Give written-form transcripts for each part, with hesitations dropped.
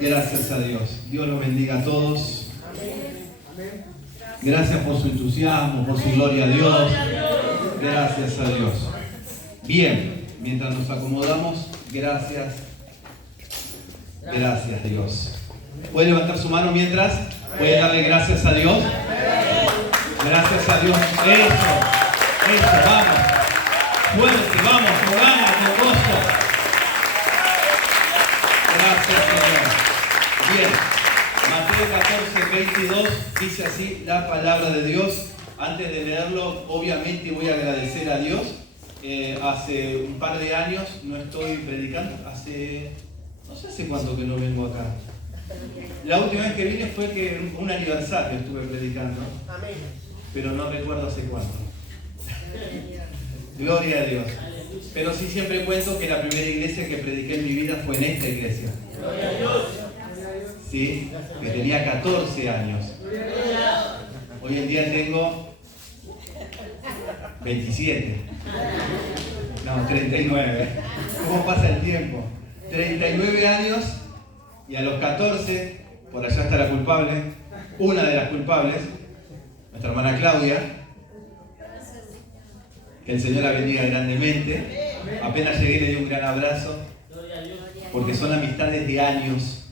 Gracias a Dios. Dios los bendiga a todos. Gracias por su entusiasmo, por su gloria a Dios. Gracias a Dios. Bien, mientras nos acomodamos, gracias. Gracias Dios. ¿Puede levantar su mano mientras? ¿Puede darle gracias a Dios? Gracias a Dios. Eso, vamos. Fuerte, vamos, con ganas, con gozo. Gracias Señor. Bien, Mateo 14, 22 dice así la palabra de Dios. Antes de leerlo, obviamente voy a agradecer a Dios. Hace un par de años no estoy predicando. No sé hace cuánto que no vengo acá. La última vez que vine fue que un aniversario estuve predicando. Pero no recuerdo hace cuánto. Gloria a Dios. Pero sí siempre cuento que la primera iglesia que prediqué en mi vida fue en esta iglesia. Sí, que tenía 14 años. Hoy en día tengo 27. No, 39. ¿Cómo pasa el tiempo? 39 años y a los 14, por allá está la culpable, una de las culpables, nuestra hermana Claudia, que el Señor la bendiga grandemente. Apenas llegué le di un gran abrazo, porque son amistades de años,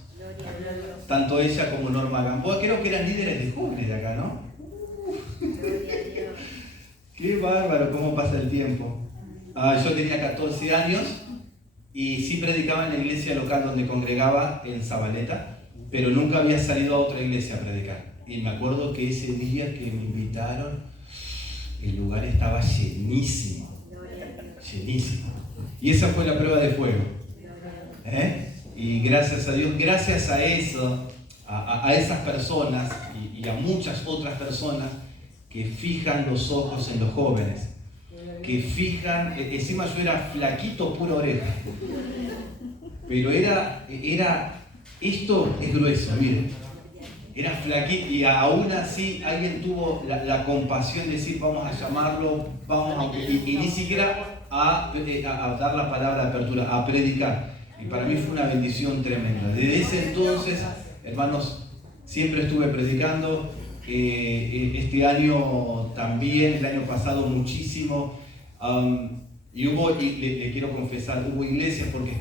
tanto ella como Norma Gamboa, creo que eran líderes de jóvenes de acá, ¿no? Qué bárbaro, cómo pasa el tiempo. Yo tenía 14 años y sí predicaba en la iglesia local donde congregaba en Zabaleta, pero nunca había salido a otra iglesia a predicar. Y me acuerdo que ese día que me invitaron, el lugar estaba llenísimo. Llenísimo. Y esa fue la prueba de fuego. Y gracias a Dios, gracias a eso, a esas personas y a muchas otras personas que fijan los ojos en los jóvenes, que fijan, encima yo era flaquito, pura oreja, pero era esto es grueso, miren, era flaquito y aún así alguien tuvo la compasión de decir vamos a llamarlo, y ni siquiera a dar la palabra de apertura, a predicar. Y para mí fue una bendición tremenda. Desde ese entonces, hermanos, siempre estuve predicando. Este año también, el año pasado muchísimo. Y le quiero confesar, hubo iglesias porque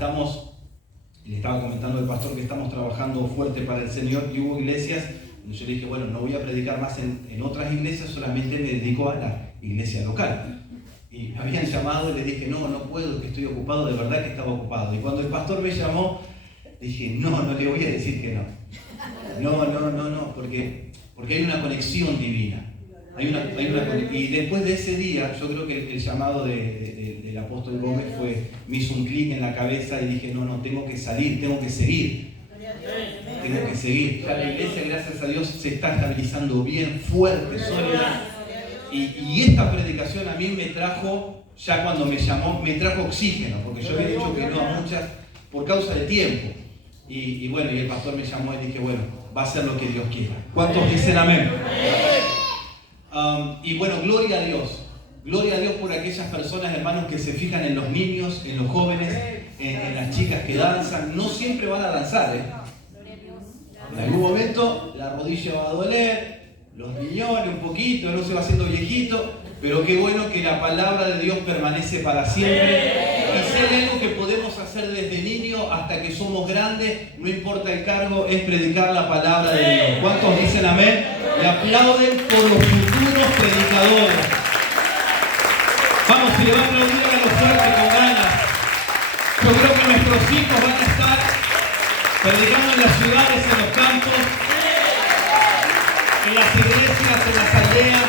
le estaba comentando al pastor que estamos trabajando fuerte para el Señor, y hubo iglesias donde yo le dije, bueno, no voy a predicar más en otras iglesias, solamente me dedico a la iglesia local. Y me habían llamado y les dije, no puedo, que estoy ocupado, de verdad que estaba ocupado. Y cuando el pastor me llamó, dije, no le voy a decir que no. No, porque hay una conexión divina. Y después de ese día, yo creo que el llamado del apóstol Gómez me hizo un clic en la cabeza y dije, no, tengo que salir, tengo que seguir. Ya la iglesia, gracias a Dios, se está estabilizando bien, fuerte, sólida. Y esta predicación a mí me trajo, ya cuando me llamó, me trajo oxígeno, porque yo había dicho que no a muchas por causa del tiempo. Y bueno, y el pastor me llamó y dije, bueno, va a ser lo que Dios quiera. ¿Cuántos dicen amén? Y bueno, gloria a Dios. Gloria a Dios por aquellas personas, hermanos, que se fijan en los niños, en los jóvenes, en las chicas que danzan. No siempre van a danzar, En algún momento la rodilla va a doler, los riñones un poquito, no se va haciendo viejito, pero qué bueno que la palabra de Dios permanece para siempre. Y si hay algo que podemos hacer desde niño hasta que somos grandes, no importa el cargo, es predicar la palabra de Dios. ¿Cuántos dicen amén? Y aplauden por los futuros predicadores. Vamos, si le va a aplaudir a los fuertes con ganas. Yo creo que nuestros hijos van a estar predicando en las ciudades, en los campos, en las iglesias, en las aldeas,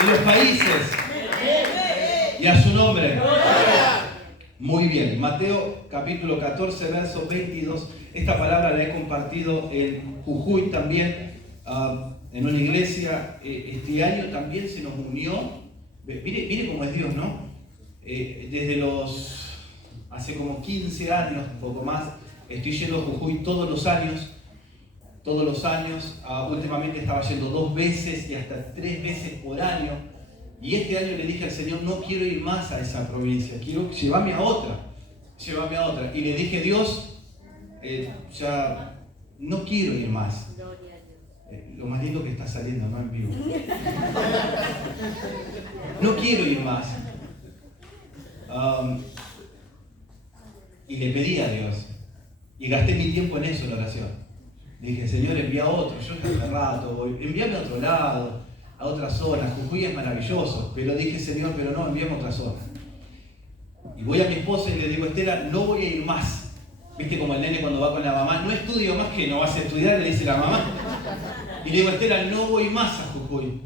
en los países. Y a su nombre. Muy bien. Mateo capítulo 14, verso 22. Esta palabra la he compartido en Jujuy también, en una iglesia. Este año también se nos unió. Mire cómo es Dios, ¿no? Desde hace como 15 años, un poco más, estoy yendo a Jujuy todos los años. Últimamente estaba yendo 2 veces y hasta 3 veces por año. Y este año le dije al Señor, no quiero ir más a esa provincia, quiero llevarme a otra. llévame a otra. Y le dije, Dios, ya no quiero ir más. Lo más lindo que está saliendo, no en vivo. No quiero ir más. Y le pedí a Dios. Y gasté mi tiempo en eso, en oración. Dije, Señor, envía a otro. Yo estoy hace rato, voy. Envíame a otro lado, a otra zona. Jujuy es maravilloso. Pero dije, Señor, pero no, envíame a otra zona. Y voy a mi esposa y le digo, Estela, no voy a ir más. ¿Viste como el nene cuando va con la mamá? No estudio más, que no vas a estudiar, le dice la mamá. Y le digo, Estela, no voy más a Jujuy.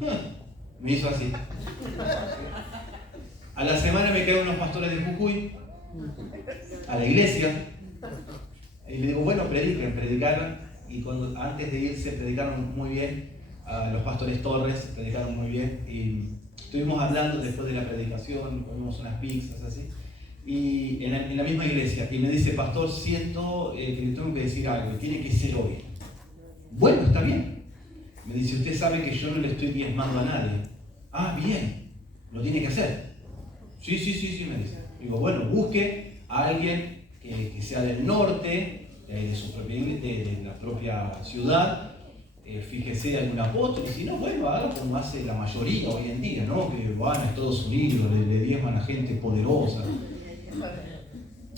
Me hizo así. A la semana me quedan unos pastores de Jujuy a la iglesia. Y le digo, bueno, predicaron. Y antes de irse predicaron muy bien. Los pastores Torres predicaron muy bien. Y estuvimos hablando después de la predicación, comimos unas pizzas así. Y en la misma iglesia. Y me dice, pastor, siento que le tengo que decir algo. Y tiene que ser hoy. Bueno, está bien. Me dice, usted sabe que yo no le estoy diezmando a nadie. Ah, bien. Lo tiene que hacer. Sí, me dice. Digo, bueno, busque a alguien que sea del norte, de la propia ciudad, fíjese algún apóstol, y si no, bueno, haga como hace la mayoría hoy en día, ¿no? Que van a Estados Unidos, le diezman a gente poderosa.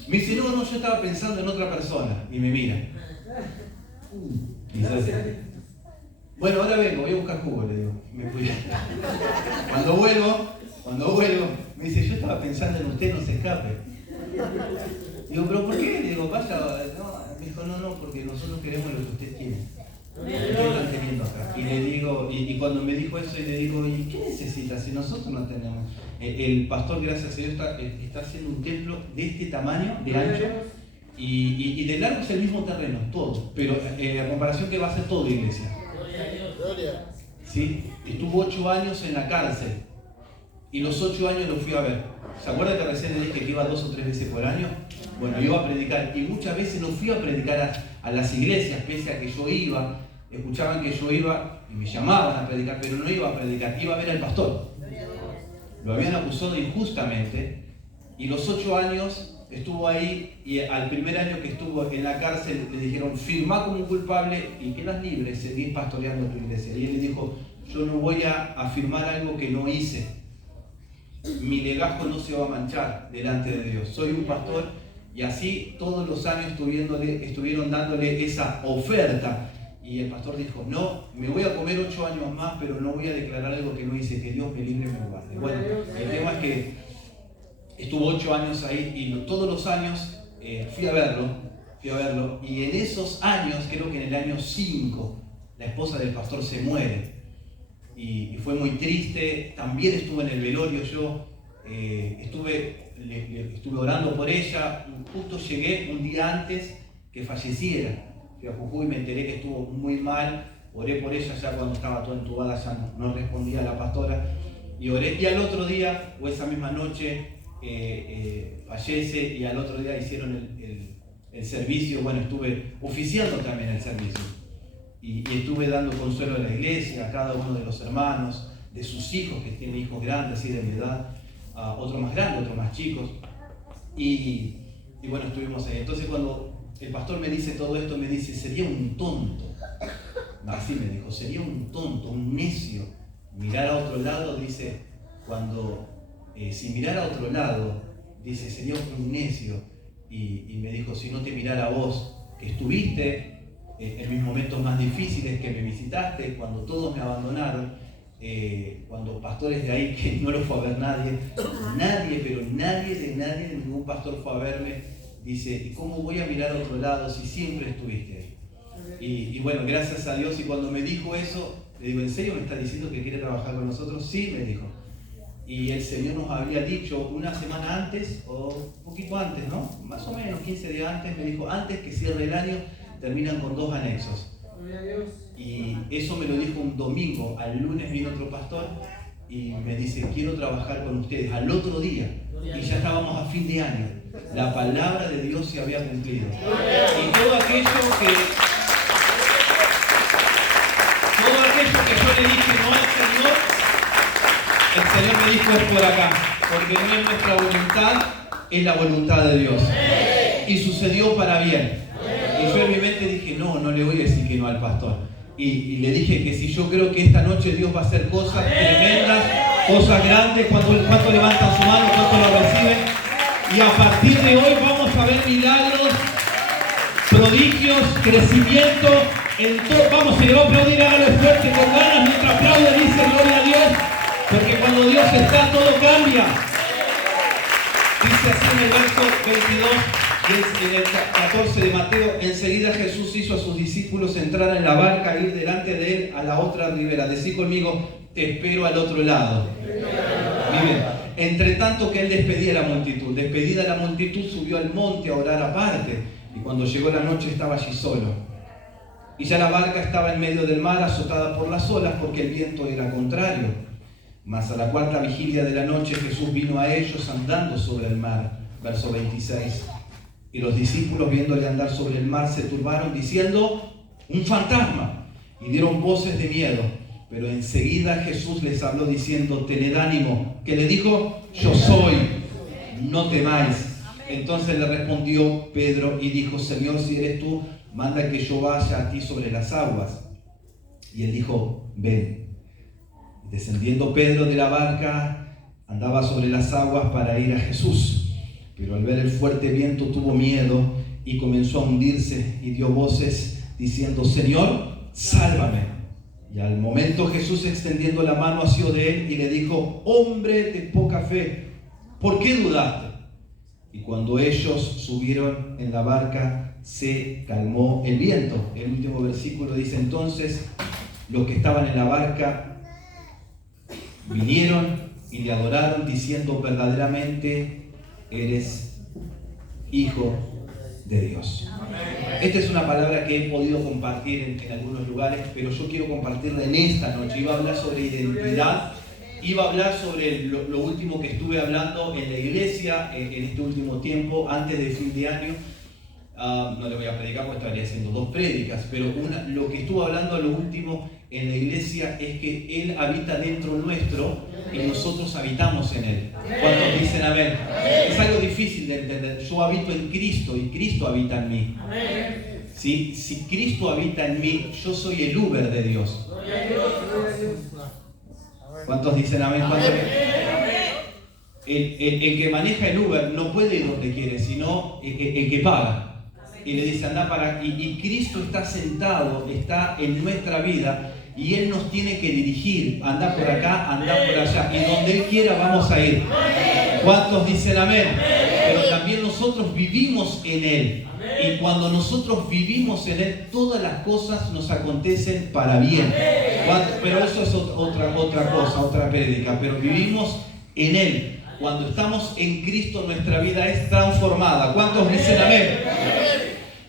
Me dice, no, yo estaba pensando en otra persona, y me mira. Y dice, bueno, ahora vengo, voy a buscar jugo, le digo. Me fui. Cuando vuelvo, me dice, yo estaba pensando en usted, no se escape. Digo, ¿pero por qué? Le digo, vaya, no. Me dijo, no, porque nosotros queremos lo que usted tiene. ¿Qué están teniendo acá? Y le digo, y cuando me dijo eso, y le digo, ¿y qué necesita si nosotros no tenemos? El pastor, gracias a Dios, está haciendo un templo de este tamaño, de ancho, y de largo es el mismo terreno, todo. Pero a comparación que va a ser toda iglesia. ¿Sí? Estuvo 8 años en la cárcel. Y los 8 años lo fui a ver. ¿Se acuerdan que recién le dije que iba 2 o 3 veces por año? Bueno, iba a predicar. Y muchas veces no fui a predicar a las iglesias, pese a que yo iba. Escuchaban que yo iba y me llamaban a predicar, pero no iba a predicar, iba a ver al pastor. Lo habían acusado injustamente. Y los 8 años estuvo ahí, y al primer año que estuvo en la cárcel le dijeron, firmá como culpable y quedas libre, seguís pastoreando tu iglesia. Y él le dijo, yo no voy a firmar algo que no hice. Mi legajo no se va a manchar delante de Dios. Soy un pastor, y así todos los años estuvieron dándole esa oferta. Y el pastor dijo, no, me voy a comer 8 años más, pero no voy a declarar algo que no hice, que Dios me libre y me guarde. Bueno, el tema es que estuvo 8 años ahí, y todos los años fui a verlo, y en esos años, creo que en el año 5, la esposa del pastor se muere. Y fue muy triste. También estuve en el velorio yo, estuve orando por ella. Justo llegué un día antes que falleciera. Fui a Jujuy y me enteré que estuvo muy mal. Oré por ella ya cuando estaba toda entubada, ya no respondía a la pastora. Y oré, y al otro día, o esa misma noche, fallece, y al otro día hicieron el servicio. Bueno, estuve oficiando también el servicio. Y estuve dando consuelo a la iglesia, a cada uno de los hermanos, de sus hijos, que tienen hijos grandes, así de mi edad, otros más grandes, otros más chicos. Y bueno, estuvimos ahí. Entonces cuando el pastor me dice todo esto, me dice, sería un tonto. Así me dijo, sería un tonto, un necio, mirar a otro lado, dice, si mirara a otro lado, dice, sería un necio. Y me dijo, si no te mirara a vos, que estuviste en mis momentos más difíciles, que me visitaste, cuando todos me abandonaron, cuando pastores de ahí que no lo fue a ver nadie, pero nadie, ningún pastor fue a verme, dice, ¿y cómo voy a mirar a otro lado si siempre estuviste ahí? Y bueno, gracias a Dios. Y cuando me dijo eso, le digo, ¿en serio me está diciendo que quiere trabajar con nosotros? Sí, me dijo. Y el Señor nos había dicho una semana antes, o un poquito antes, ¿no? Más o menos 15 días antes, me dijo, antes que cierre el año, terminan con 2 anexos. Y eso me lo dijo un domingo. Al lunes vino otro pastor y me dice, quiero trabajar con ustedes. Al otro día, y ya estábamos a fin de año, la palabra de Dios se había cumplido. Y todo aquello que yo le dije no al Señor, el Señor me dijo, es por acá, porque no es nuestra voluntad, es la voluntad de Dios. y sucedió para bien. Y yo en mi mente dije, no le voy a decir que no al pastor. Y le dije que si yo creo que esta noche Dios va a hacer cosas tremendas, cosas grandes, cuánto levantan su mano, cuánto lo reciben. Y a partir de hoy vamos a ver milagros, prodigios, crecimiento. Vamos, si le va a aplaudir, hágalo fuerte, con ganas, mientras aplaude, dice gloria a Dios, porque cuando Dios está, todo cambia. Dice así en el verso 22 y en el 14 de Mateo: enseguida Jesús hizo a sus discípulos entrar en la barca e ir delante de él a la otra ribera. Decí conmigo, te espero al otro lado. Miren, entre tanto que él despedía a la multitud, despedida la multitud, subió al monte a orar aparte, y cuando llegó la noche estaba allí solo. Y ya la barca estaba en medio del mar, azotada por las olas, porque el viento era contrario. Mas a la cuarta vigilia de la noche Jesús vino a ellos andando sobre el mar. Verso 26. Y los discípulos, viéndole andar sobre el mar, se turbaron diciendo, un fantasma, y dieron voces de miedo. Pero enseguida Jesús les habló diciendo, tened ánimo. ¿Qué le dijo? Yo soy, no temáis. Entonces le respondió Pedro y dijo, Señor, si eres tú, manda que yo vaya a ti sobre las aguas. Y él dijo, ven. Descendiendo Pedro de la barca, andaba sobre las aguas para ir a Jesús. Pero al ver el fuerte viento tuvo miedo y comenzó a hundirse y dio voces diciendo, Señor, sálvame. Y al momento Jesús, extendiendo la mano, asió de él y le dijo, hombre de poca fe, ¿por qué dudaste? Y cuando ellos subieron en la barca, se calmó el viento. El último versículo dice, entonces los que estaban en la barca vinieron y le adoraron diciendo, verdaderamente eres Hijo de Dios. Esta es una palabra que he podido compartir en algunos lugares, pero yo quiero compartirla en esta noche. Iba a hablar sobre identidad, iba a hablar sobre lo último que estuve hablando en la iglesia en este último tiempo, antes del fin de año. No le voy a predicar porque estaría haciendo 2 prédicas, pero lo que estuve hablando a lo último en la iglesia es que Él habita dentro nuestro y nosotros habitamos en Él. ¿Cuántos dicen amén? Es algo difícil de entender. Yo habito en Cristo y Cristo habita en mí. ¿Sí? Si Cristo habita en mí, yo soy el Uber de Dios. ¿Cuántos dicen amén? El que maneja el Uber no puede ir donde quiere, sino el que paga. Y le dice, anda para aquí. Y Cristo está sentado, está en nuestra vida, y Él nos tiene que dirigir. Anda por acá, anda por allá. Y donde Él quiera vamos a ir. ¿Cuántos dicen amén? Pero también nosotros vivimos en Él. Y cuando nosotros vivimos en Él, todas las cosas nos acontecen para bien. Pero eso es otra cosa, otra prédica. Pero vivimos en Él. Cuando estamos en Cristo, nuestra vida es transformada. ¿Cuántos dicen amén?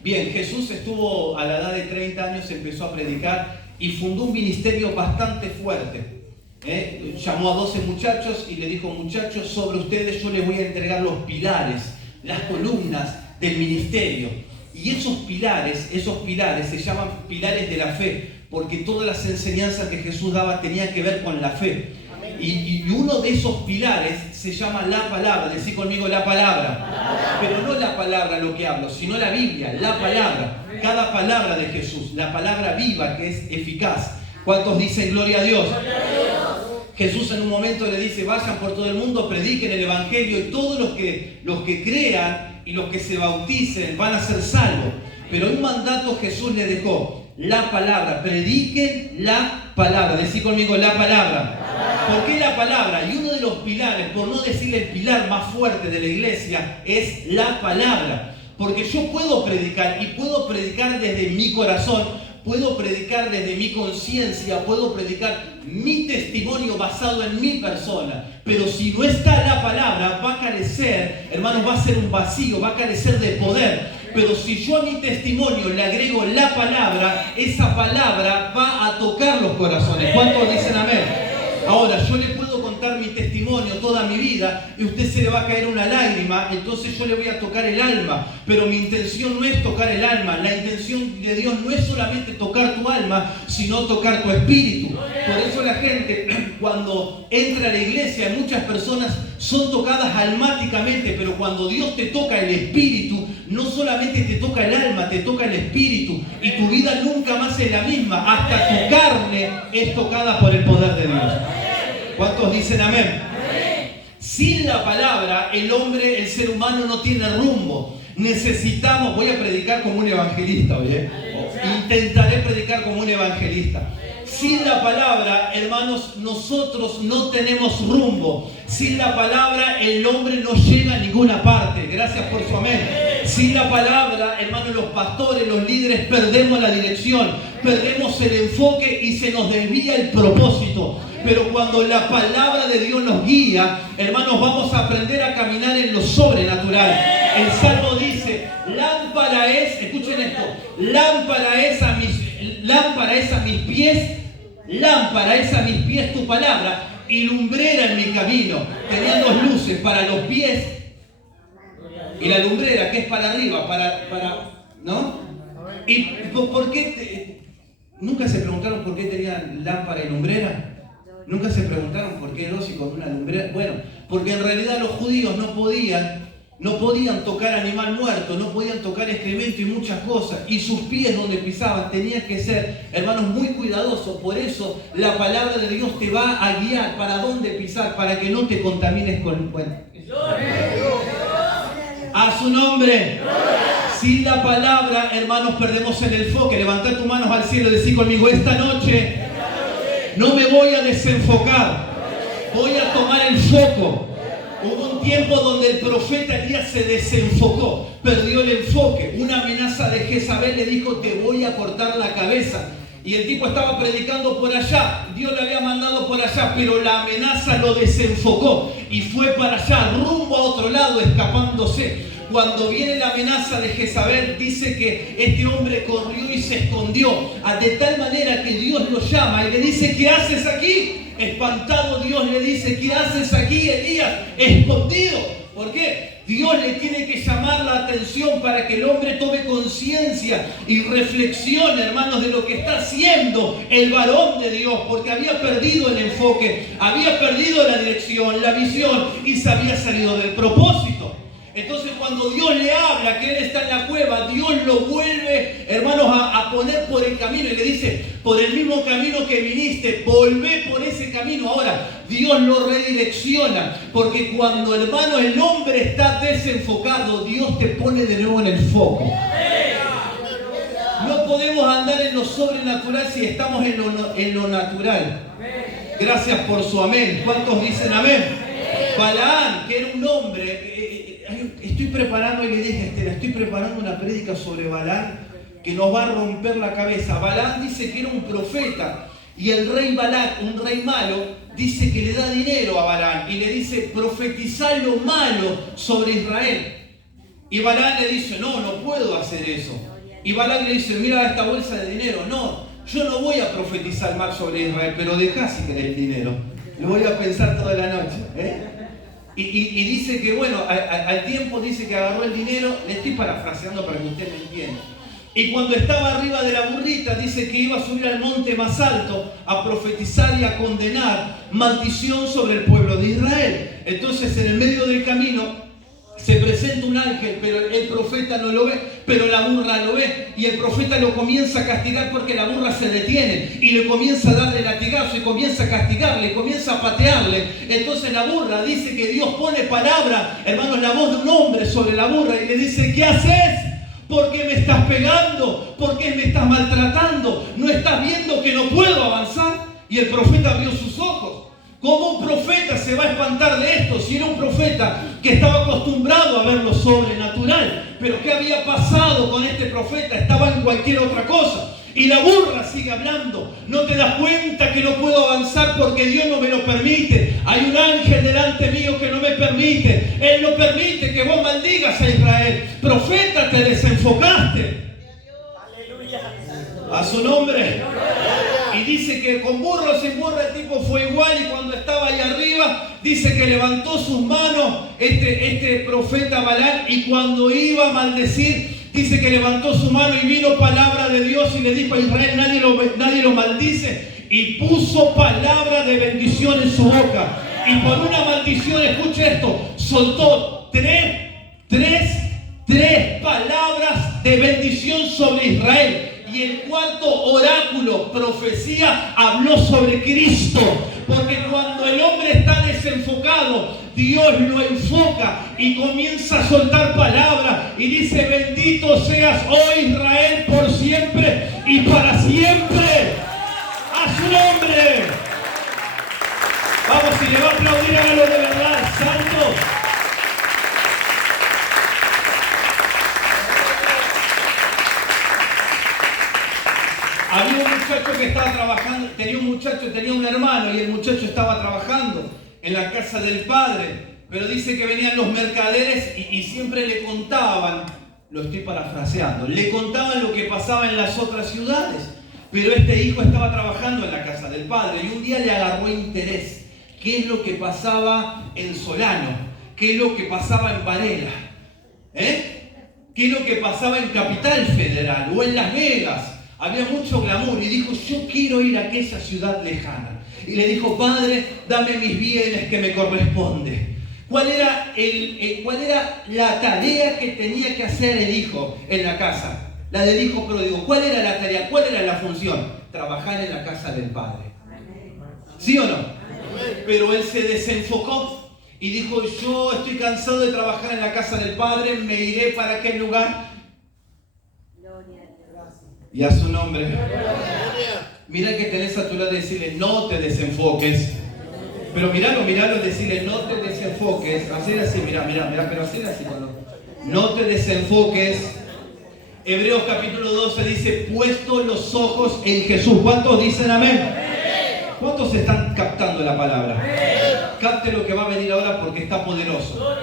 Bien, Jesús estuvo a la edad de 30 años, empezó a predicar y fundó un ministerio bastante fuerte. Llamó a 12 muchachos y le dijo, muchachos, sobre ustedes yo les voy a entregar los pilares, las columnas del ministerio. Y esos pilares se llaman pilares de la fe, porque todas las enseñanzas que Jesús daba tenían que ver con la fe. Y uno de esos pilares se llama la palabra. Decí conmigo la palabra. Pero no la palabra lo que hablo, sino la Biblia, la palabra. Cada palabra de Jesús, la palabra viva que es eficaz. ¿Cuántos dicen gloria a Dios? Jesús en un momento le dice, vayan por todo el mundo, prediquen el evangelio, y todos los que crean y los que se bauticen van a ser salvos. Pero un mandato Jesús le dejó, la palabra, prediquen la palabra. Decí conmigo la palabra. ¿Por qué la palabra? Y uno de los pilares, por no decirle el pilar más fuerte de la iglesia, es la palabra. Porque yo puedo predicar, y puedo predicar desde mi corazón, puedo predicar desde mi conciencia, puedo predicar mi testimonio basado en mi persona. Pero si no está la palabra, va a carecer, hermanos, va a ser un vacío, va a carecer de poder. Pero si yo a mi testimonio le agrego la palabra, esa palabra va a tocar los corazones. ¿Cuántos dicen amén? Ahora, yo le puedo contar mi testimonio toda mi vida y a usted se le va a caer una lágrima, entonces yo le voy a tocar el alma. Pero mi intención no es tocar el alma. La intención de Dios no es solamente tocar tu alma, sino tocar tu espíritu. Por eso la gente, cuando entra a la iglesia, muchas personas son tocadas almáticamente, pero cuando Dios te toca el espíritu, no solamente te toca el alma, te toca el espíritu, y tu vida nunca más es la misma, hasta tu carne es tocada por el poder de Dios. ¿Cuántos dicen amén? Sin la palabra, el hombre, el ser humano no tiene rumbo. Necesitamos, voy a predicar como un evangelista hoy, intentaré predicar como un evangelista. Sin la palabra, hermanos, nosotros no tenemos rumbo. Sin la palabra, el hombre no llega a ninguna parte. Gracias por su amén. Sin la palabra, hermanos, los pastores, los líderes, perdemos la dirección, perdemos el enfoque y se nos desvía el propósito. Pero cuando la palabra de Dios nos guía, hermanos, vamos a aprender a caminar en lo sobrenatural. El Salmo dice, lámpara es, escuchen esto, lámpara es a mis pies tu palabra y lumbrera en mi camino. Tenía dos luces para los pies y la lumbrera que es para arriba, ¿no? ¿Y por qué? ¿Nunca se preguntaron por qué tenían lámpara y lumbrera? ¿Nunca se preguntaron por qué dos y con una lumbrera? Bueno, porque en realidad los judíos no podían tocar animal muerto, no podían tocar excremento y muchas cosas, y sus pies donde pisaban tenían que ser, hermanos, muy cuidadosos. Por eso la palabra de Dios te va a guiar para dónde pisar, para que no te contamines con... Bueno, a su nombre. Sin la palabra, hermanos, perdemos el enfoque. Levantad tus manos al cielo y decí conmigo, esta noche no me voy a desenfocar, voy a tomar el foco. Hubo un tiempo donde el profeta Elías se desenfocó, perdió el enfoque. Una amenaza de Jezabel le dijo, te voy a cortar la cabeza. Y el tipo estaba predicando por allá, Dios le había mandado por allá, pero la amenaza lo desenfocó y fue para allá, rumbo a otro lado, escapándose. Cuando viene la amenaza de Jezabel, dice que este hombre corrió y se escondió, de tal manera que Dios lo llama y le dice, ¿qué haces aquí? Espantado Dios le dice, ¿qué haces aquí, Elías? Escondido. ¿Por qué? Dios le tiene que llamar la atención para que el hombre tome conciencia y reflexione, hermanos, de lo que está haciendo el varón de Dios, porque había perdido el enfoque, había perdido la dirección, la visión y se había salido del propósito. Entonces cuando Dios le habla que Él está en la cueva, Dios lo vuelve, hermanos, a poner por el camino y le dice, por el mismo camino que viniste, volvé por ese camino. Ahora, Dios lo redirecciona, porque cuando, hermano, el hombre está desenfocado, Dios te pone de nuevo en el foco. No podemos andar en lo sobrenatural si estamos en lo natural. Gracias por su amén. ¿Cuántos dicen amén? Balaam, que era un hombre... Estoy preparando, y le dije, estoy preparando una prédica sobre Balaam que nos va a romper la cabeza. Balaam dice que era un profeta y el rey Balac, un rey malo, dice que le da dinero a Balaam y le dice, profetizá lo malo sobre Israel. Y Balaam le dice, no puedo hacer eso. Y Balaam le dice, mira esta bolsa de dinero. No, yo no voy a profetizar mal sobre Israel, pero dejá si querés el dinero. Lo voy a pensar toda la noche, Y dice que, bueno, al tiempo dice que agarró el dinero, le estoy parafraseando para que usted me entienda. Y cuando estaba arriba de la burrita, dice que iba a subir al monte más alto a profetizar y a condenar maldición sobre el pueblo de Israel. Entonces, en el medio del camino, se presenta un ángel, pero el profeta no lo ve, pero la burra lo ve. Y el profeta lo comienza a castigar porque la burra se detiene. Y le comienza a darle latigazo y comienza a castigarle, comienza a patearle. Entonces la burra dice que Dios pone palabra, hermanos, la voz de un hombre sobre la burra y le dice, ¿qué haces? ¿Por qué me estás pegando? ¿Por qué me estás maltratando? ¿No estás viendo que no puedo avanzar? Y el profeta abrió sus ojos. ¿Cómo un profeta se va a espantar de esto? Si era un profeta que estaba acostumbrado a ver lo sobrenatural. Pero ¿qué había pasado con este profeta? Estaba en cualquier otra cosa. Y la burra sigue hablando. ¿No te das cuenta que no puedo avanzar porque Dios no me lo permite? Hay un ángel delante mío que no me permite. Él no permite que vos maldigas a Israel. Profeta, te desenfocaste. Aleluya. A su nombre. Y dice que con burro o sin burro el tipo fue igual, y cuando estaba ahí arriba dice que levantó sus manos este profeta Balaam, y cuando iba a maldecir dice que levantó su mano y vino palabra de Dios y le dijo a Israel, nadie lo maldice, y puso palabra de bendición en su boca, y por una maldición, escuche esto, soltó tres 3 palabras de bendición sobre Israel. Y el cuarto oráculo, profecía, habló sobre Cristo. Porque cuando el hombre está desenfocado, Dios lo enfoca y comienza a soltar palabras. Y dice: bendito seas, oh Israel, por siempre y para siempre. A su nombre. Vamos, si le va a aplaudir, hágalo de verdad, santo. Había un muchacho que estaba trabajando, tenía un hermano, y el muchacho estaba trabajando en la casa del padre, pero dice que venían los mercaderes y siempre le contaban, lo estoy parafraseando, le contaban lo que pasaba en las otras ciudades, pero este hijo estaba trabajando en la casa del padre y un día le agarró interés. ¿Qué es lo que pasaba en Solano? ¿Qué es lo que pasaba en Varela? ¿Qué es lo que pasaba en Capital Federal o en Las Vegas? Había mucho glamour y dijo: yo quiero ir a aquella ciudad lejana. Y le dijo: padre, dame mis bienes que me corresponde. ¿Cuál era la tarea que tenía que hacer el hijo en la casa? La del hijo pródigo. ¿Cuál era la tarea? ¿Cuál era la función? Trabajar en la casa del padre. ¿Sí o no? Pero él se desenfocó y dijo: yo estoy cansado de trabajar en la casa del padre, me iré para aquel lugar. Y a su nombre. Mira que tenés a tu lado y decirle: no te desenfoques. Pero miralo, decirle: no te desenfoques. Hacer así, mira, pero hacer así. No te desenfoques. Hebreos capítulo 12 dice: puesto los ojos en Jesús. ¿Cuántos dicen amén? ¿Cuántos están captando la palabra? Capte lo que va a venir ahora porque está poderoso.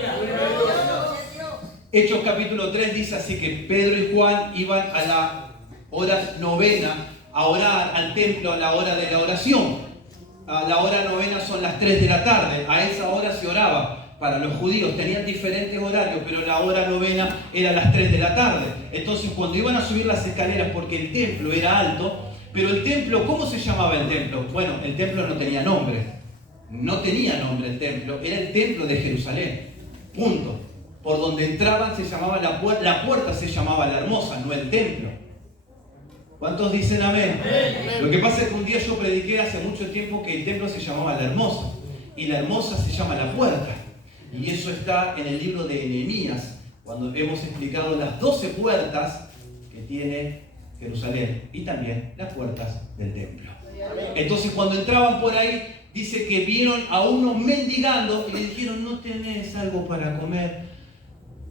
Hechos capítulo 3 dice así que Pedro y Juan iban a la hora novena a orar al templo a la hora de la oración. A la hora novena son las 3 de la tarde. A esa hora se oraba. Para los judíos tenían diferentes horarios, pero la hora novena era a las 3 de la tarde. Entonces cuando iban a subir las escaleras, porque el templo era alto, pero el templo, ¿cómo se llamaba el templo? Bueno, el templo no tenía nombre. No tenía nombre el templo. Era el templo de Jerusalén. Punto. Por donde entraban se llamaba la puerta se llamaba la hermosa, no el templo. ¿Cuántos dicen amén? Lo que pasa es que un día yo prediqué hace mucho tiempo que el templo se llamaba la hermosa. Y la hermosa se llama la puerta. Y eso está en el libro de Nehemías, cuando hemos explicado las 12 puertas que tiene Jerusalén y también las puertas del templo. Entonces cuando entraban por ahí, dice que vieron a uno mendigando y le dijeron: ¿no tenés algo para comer?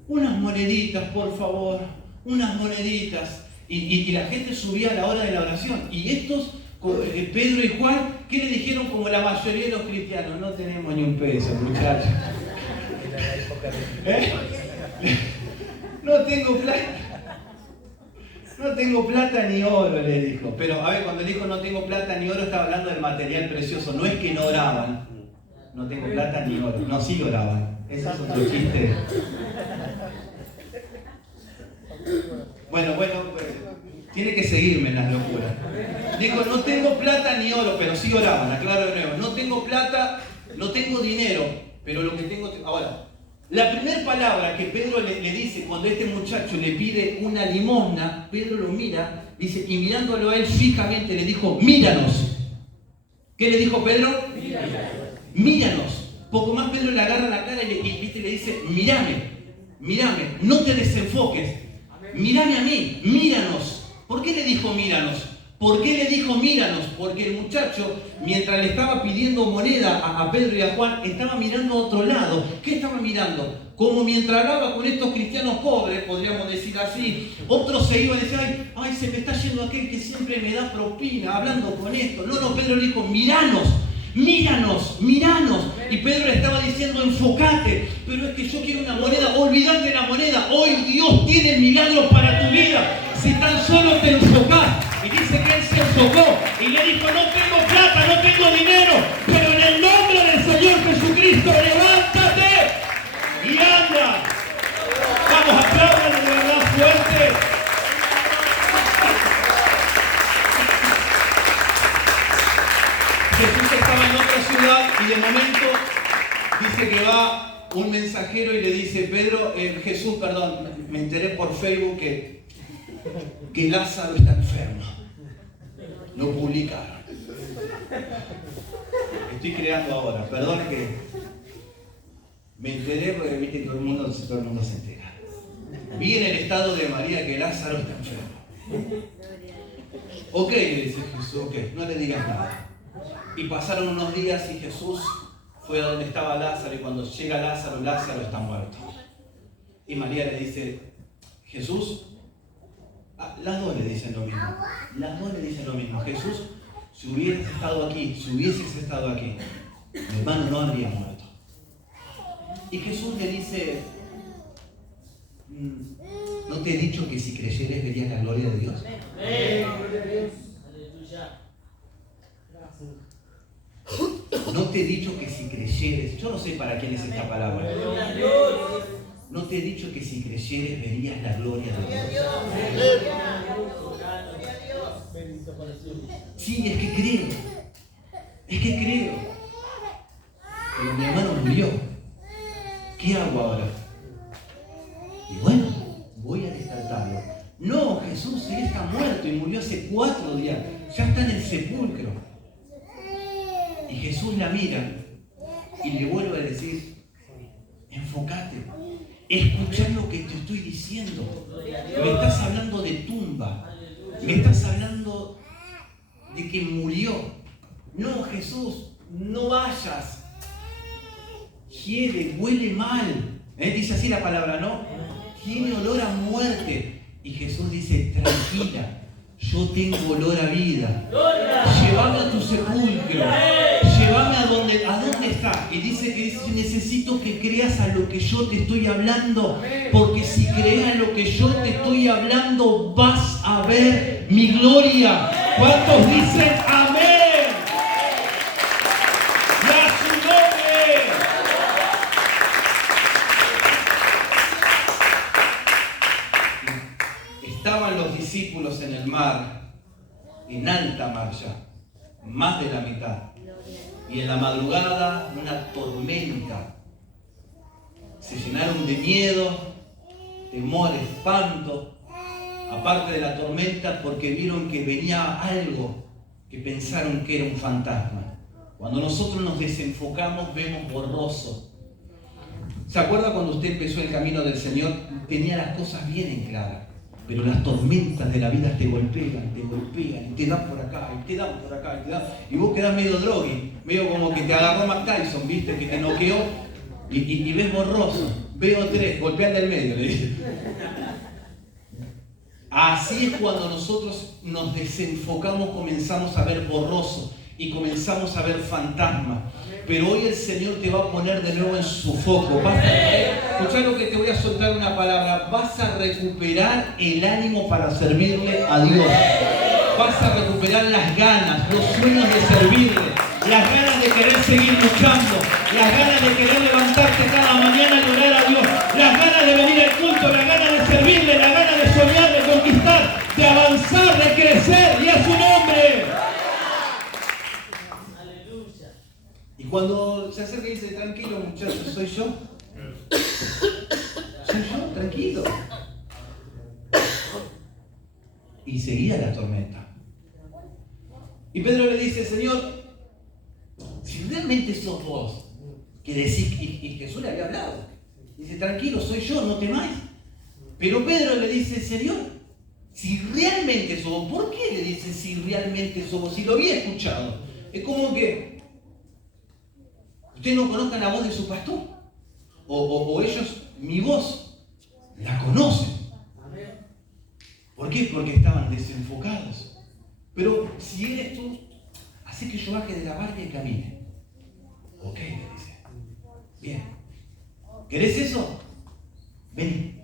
Unas moneditas, por favor, unas moneditas. Y la gente subía a la hora de la oración. Y estos, Pedro y Juan, ¿qué le dijeron como la mayoría de los cristianos? No tenemos ni un peso, muchachos. No tengo plata. No tengo plata ni oro, le dijo. Pero a ver, cuando dijo no tengo plata ni oro, estaba hablando del material precioso. No es que no oraban. No tengo plata ni oro. No, sí oraban. Ese es otro chiste. Bueno, tiene que seguirme en las locuras. Dijo: no tengo plata ni oro, pero sí oraban. Aclaro de nuevo. No tengo plata, no tengo dinero, pero lo que tengo... Ahora, la primera palabra que Pedro le dice cuando este muchacho le pide una limosna, Pedro lo mira, dice, y mirándolo a él fijamente le dijo: míranos. ¿Qué le dijo Pedro? Míranos. Poco más Pedro le agarra la cara y le dice: mírame, no te desenfoques. Mírame a mí, míranos. ¿Por qué le dijo míranos? ¿Por qué le dijo míranos? Porque el muchacho, mientras le estaba pidiendo moneda a Pedro y a Juan, estaba mirando a otro lado. ¿Qué estaba mirando? Como mientras hablaba con estos cristianos pobres, podríamos decir así, otros se iban y decían: ay, se me está yendo aquel que siempre me da propina, hablando con esto. No, Pedro le dijo: míranos. Y Pedro le estaba diciendo: enfócate. Pero es que yo quiero una moneda. Olvídate de la moneda. Hoy Dios tiene milagros para tu vida. Si tan solo te enfocás. Y dice que él se enfocó y le dijo: no tengo plata, no tengo dinero, pero en el nombre del Señor Jesucristo, levántate y anda. Vamos, apláudale de verdad fuerte. Jesús estaba en otra ciudad y de momento dice que va un mensajero y le dice, Jesús, perdón, me enteré por Facebook que Lázaro está enfermo. Lo publicaron. Estoy creando ahora, perdón que me enteré porque viste que todo el mundo se entera. Vi en el estado de María que Lázaro está enfermo. Ok, le dice Jesús, ok, no le digas nada. Y pasaron unos días y Jesús fue a donde estaba Lázaro y cuando llega Lázaro está muerto. Y María le dice, Jesús, las dos le dicen lo mismo. Jesús, si hubieses estado aquí, mi hermano no habría muerto. Y Jesús le dice, ¿no te he dicho que si creyeres verías la gloria de Dios? No te he dicho que si creyeres, yo no sé para quién es esta palabra. No te he dicho que si creyeres verías la gloria de Dios. Sí, es que creo. Pero mi hermano murió. ¿Qué hago ahora? Y bueno, voy a despertarlo. No, Jesús, él está muerto y murió hace 4 días. Ya está en el sepulcro. Y Jesús la mira y le vuelve a decir, enfócate, escuchá lo que te estoy diciendo. Me estás hablando de tumba, me estás hablando de que murió. No, Jesús, no vayas. Hiede, huele mal. Dice así la palabra, ¿no? Tiene olor a muerte. Y Jesús dice, tranquila, yo tengo olor a vida. Llévame a tu sepulcro. Llévame a dónde está. Y dice que necesito que creas a lo que yo te estoy hablando. Porque si crees a lo que yo te estoy hablando, vas a ver mi gloria. ¿Cuántos dicen amén? ¡Y a su nombre! Estaban los discípulos en el mar, en alta mar ya, más de la mitad. Y en la madrugada, una tormenta. Se llenaron de miedo, temor, espanto. Aparte de la tormenta, porque vieron que venía algo que pensaron que era un fantasma. Cuando nosotros nos desenfocamos, vemos borroso. ¿Se acuerda cuando usted empezó el camino del Señor? Tenía las cosas bien en clara. Pero las tormentas de la vida te golpean, y te dan por acá, y te dan por acá, y te dan. Y vos quedás medio drogui, medio como que te agarró Mike Tyson, ¿viste? Que te noqueó, y ves borroso. Veo 3, golpeate al medio, le dice. Así es cuando nosotros nos desenfocamos, comenzamos a ver borroso, y comenzamos a ver fantasmas. Pero hoy el Señor te va a poner de nuevo en su foco. Escuchá lo que te voy a soltar una palabra. Vas a recuperar el ánimo para servirle a Dios. Vas a recuperar las ganas, los sueños de servirle, las ganas de querer seguir luchando, las ganas de querer levantarte cada mañana y orar a Dios, las ganas de venir al culto, las ganas de servirle, las ganas de soñar, de conquistar, de avanzar, de crecer, y a su nombre. Y cuando se acerca y dice, tranquilo muchachos, soy yo, tranquilo. Y seguía la tormenta. Y Pedro le dice, Señor, si realmente sos vos, que decís, y Jesús le había hablado, dice, tranquilo, soy yo, no temáis. Pero Pedro le dice, Señor, si realmente sos vos, ¿por qué le dice si realmente sos vos? Si lo había escuchado. Es como que ustedes no conozcan la voz de su pastor, o ellos mi voz la conocen. ¿Por qué? Porque estaban desenfocados. Pero si eres tú, así que yo baje de la barca y camine. Ok, le dice. Bien. ¿Querés eso? Ven.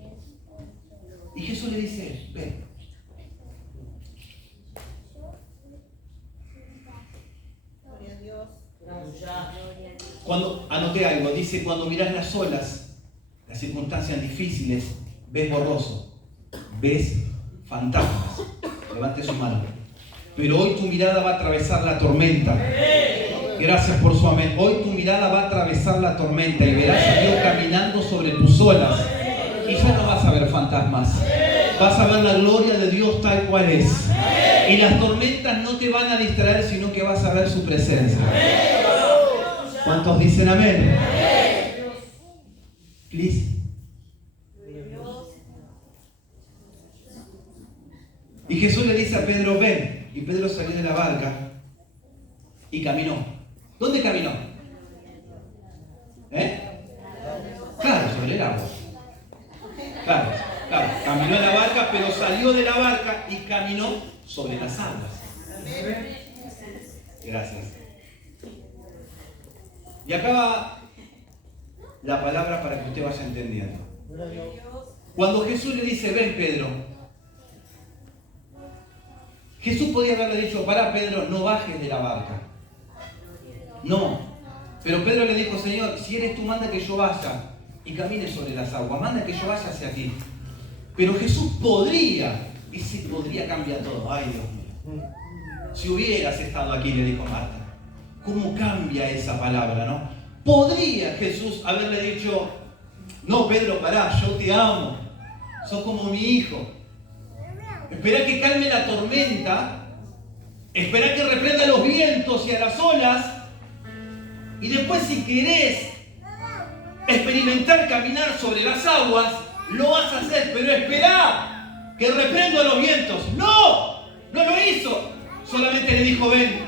Y Jesús le dice, ven. Gloria a Dios. Cuando, anoté algo, dice, cuando mirás las olas, las circunstancias difíciles, ves borroso, ves fantasmas. Levante su mano. Pero hoy tu mirada va a atravesar la tormenta. Gracias por su amén. Hoy tu mirada va a atravesar la tormenta y verás a Dios caminando sobre tus olas. Y ya no vas a ver fantasmas. Vas a ver la gloria de Dios tal cual es. Y las tormentas no te van a distraer, sino que vas a ver su presencia. ¿Cuántos dicen amén? Please. Y Jesús le dice a Pedro, ven. Y Pedro salió de la barca y caminó. ¿Dónde caminó? Claro, sobre el agua. Claro, caminó en la barca, pero salió de la barca y caminó sobre las aguas. Gracias. Y acá va la palabra para que usted vaya entendiendo. Cuando Jesús le dice, ven Pedro, Jesús podía haberle dicho, pará Pedro, no bajes de la barca. No, pero Pedro le dijo, Señor, si eres tú, manda que yo vaya y camine sobre las aguas, manda que yo vaya hacia ti. Pero Jesús podría, ese podría cambiar todo. Ay, Dios mío. Si hubieras estado aquí, le dijo Marta. ¿Cómo cambia esa palabra, no? Podría Jesús haberle dicho, no, Pedro, pará, yo te amo. Sos como mi hijo. Espera que calme la tormenta. Espera que reprenda los vientos y a las olas. Y después, si querés experimentar caminar sobre las aguas, lo vas a hacer, pero esperá que reprendo los vientos. ¡No! No lo hizo. Solamente le dijo, ven.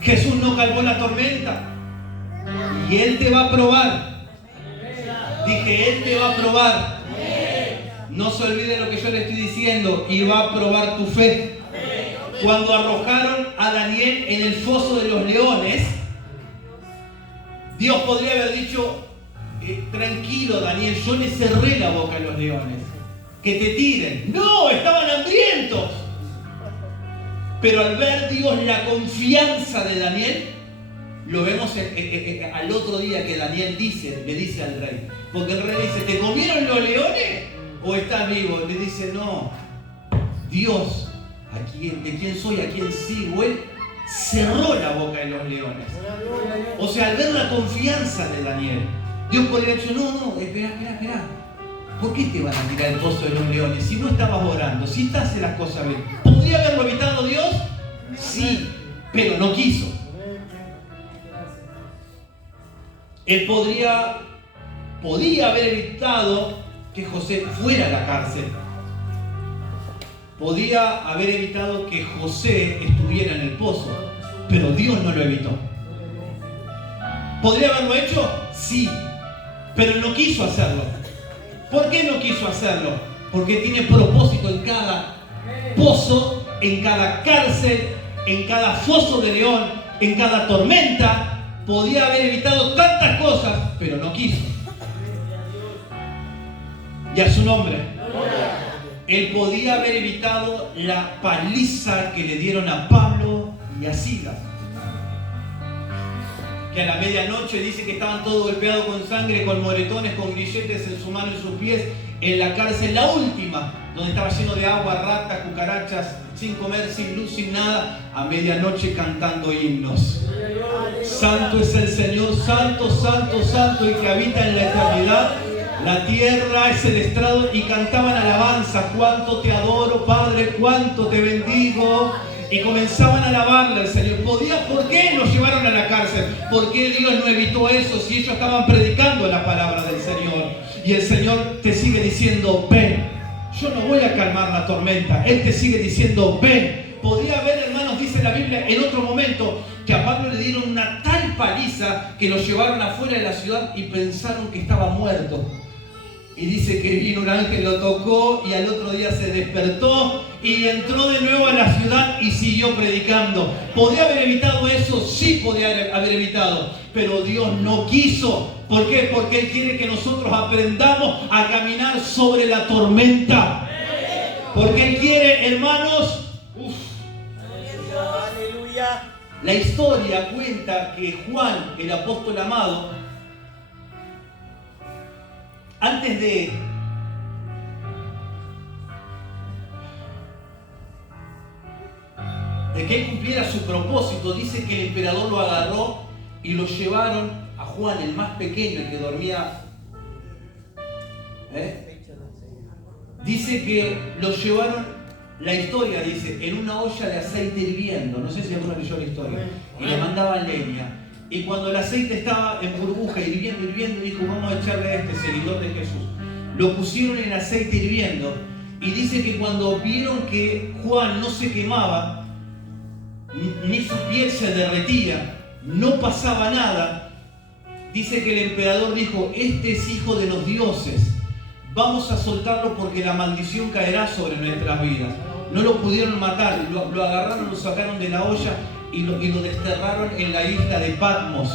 Jesús no calmó la tormenta. Y Él te va a probar. Dije, Él te va a probar. No se olvide lo que yo le estoy diciendo. Y va a probar tu fe. Cuando arrojaron a Daniel en el foso de los leones, Dios podría haber dicho, tranquilo Daniel, yo le cerré la boca a los leones, que te tiren. No, estaban hambrientos. Pero al ver Dios la confianza de Daniel, lo vemos al otro día que Daniel le dice al rey, porque el rey dice, ¿te comieron los leones o estás vivo? Le dice, no, Dios, ¿de quién soy? ¿A quién sigo? Él cerró la boca de los leones. O sea, al ver la confianza de Daniel, Dios podría haber dicho, no, espera. ¿Por qué te van a tirar el pozo de los leones? Si no estabas orando, si estás en las cosas bien. ¿Podría haberlo evitado Dios? Sí, pero no quiso. Él podía haber evitado que José fuera a la cárcel. Podía haber evitado que José estuviera en el pozo, pero Dios no lo evitó. ¿Podría haberlo hecho? Sí, pero no quiso hacerlo. ¿Por qué no quiso hacerlo? Porque tiene propósito en cada pozo, en cada cárcel, en cada foso de león, en cada tormenta. Podía haber evitado tantas cosas, pero no quiso. Y a su nombre. Él podía haber evitado la paliza que le dieron a Pablo y a Silas. Que a la medianoche dice que estaban todos golpeados con sangre, con moretones, con grilletes en su mano y sus pies, en la cárcel, la última, donde estaba lleno de agua, ratas, cucarachas, sin comer, sin luz, sin nada, a medianoche cantando himnos. Santo es el Señor, santo, santo, santo, el que habita en la eternidad. La tierra es el estrado, y cantaban alabanza. Cuánto te adoro, Padre, cuánto te bendigo. Y comenzaban a alabarle al Señor. ¿Por qué los llevaron a la cárcel? ¿Por qué Dios no evitó eso si ellos estaban predicando la palabra del Señor? Y el Señor te sigue diciendo, ven. Yo no voy a calmar la tormenta. Él te sigue diciendo, ven. Podría haber, hermanos, dice la Biblia en otro momento, que a Pablo le dieron una tal paliza que lo llevaron afuera de la ciudad y pensaron que estaba muerto. Y dice que vino un ángel, lo tocó y al otro día se despertó y entró de nuevo a la ciudad y siguió predicando. ¿Podría haber evitado eso? Sí, podía haber evitado. Pero Dios no quiso. ¿Por qué? Porque Él quiere que nosotros aprendamos a caminar sobre la tormenta. Porque Él quiere, hermanos, Aleluya. La historia cuenta que Juan, el apóstol amado, antes de de que él cumpliera su propósito, dice que el emperador lo agarró y lo llevaron a Juan, el más pequeño, el que dormía. Dice que lo llevaron, la historia dice, en una olla de aceite hirviendo. No sé si alguno leyó la historia. Y le mandaban leña. Y cuando el aceite estaba en burbuja, hirviendo, dijo, vamos a echarle a este seguidor de Jesús. Lo pusieron en aceite hirviendo. Y dice que cuando vieron que Juan no se quemaba, ni su piel se derretía, no pasaba nada, dice que el emperador dijo, este es hijo de los dioses, vamos a soltarlo porque la maldición caerá sobre nuestras vidas. No lo pudieron matar, lo agarraron, lo sacaron de la olla y lo desterraron en la isla de Patmos.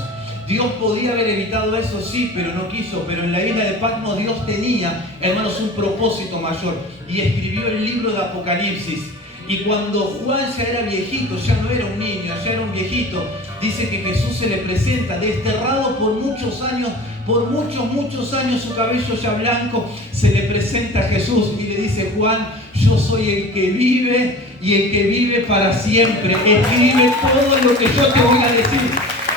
Dios podía haber evitado eso, sí, pero no quiso. Pero en la isla de Patmos Dios tenía, hermanos, un propósito mayor. Y escribió el libro de Apocalipsis. Y cuando Juan ya era viejito, ya no era un niño, ya era un viejito, dice que Jesús se le presenta, desterrado por muchos años, muchos años, su cabello ya blanco, se le presenta a Jesús y le dice, Juan, yo soy el que vive y el que vive para siempre. Escribe todo lo que yo te voy a decir.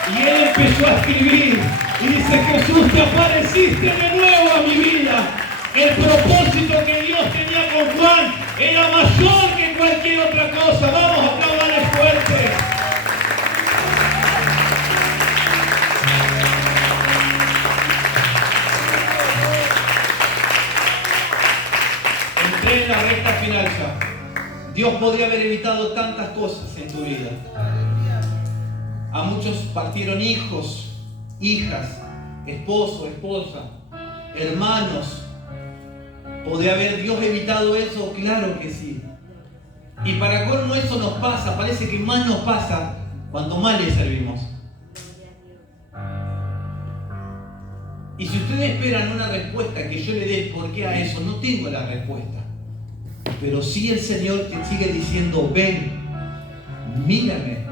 Y él empezó a escribir y dice, Jesús, te apareciste de nuevo a mi vida. El propósito que Dios tenía con Juan era mayor que cualquier otra cosa. Vamos a aplaudirle fuerte. Entré en la recta final ya. Dios podría haber evitado tantas cosas en tu vida. A muchos partieron hijos, hijas, esposo, esposa, hermanos. ¿Podría haber Dios evitado eso? Claro que sí. Y para colmo eso nos pasa, parece que más nos pasa cuanto más le servimos. Y si ustedes esperan una respuesta que yo le dé por qué a eso, no tengo la respuesta. Pero sí el Señor te sigue diciendo, ven, mírame.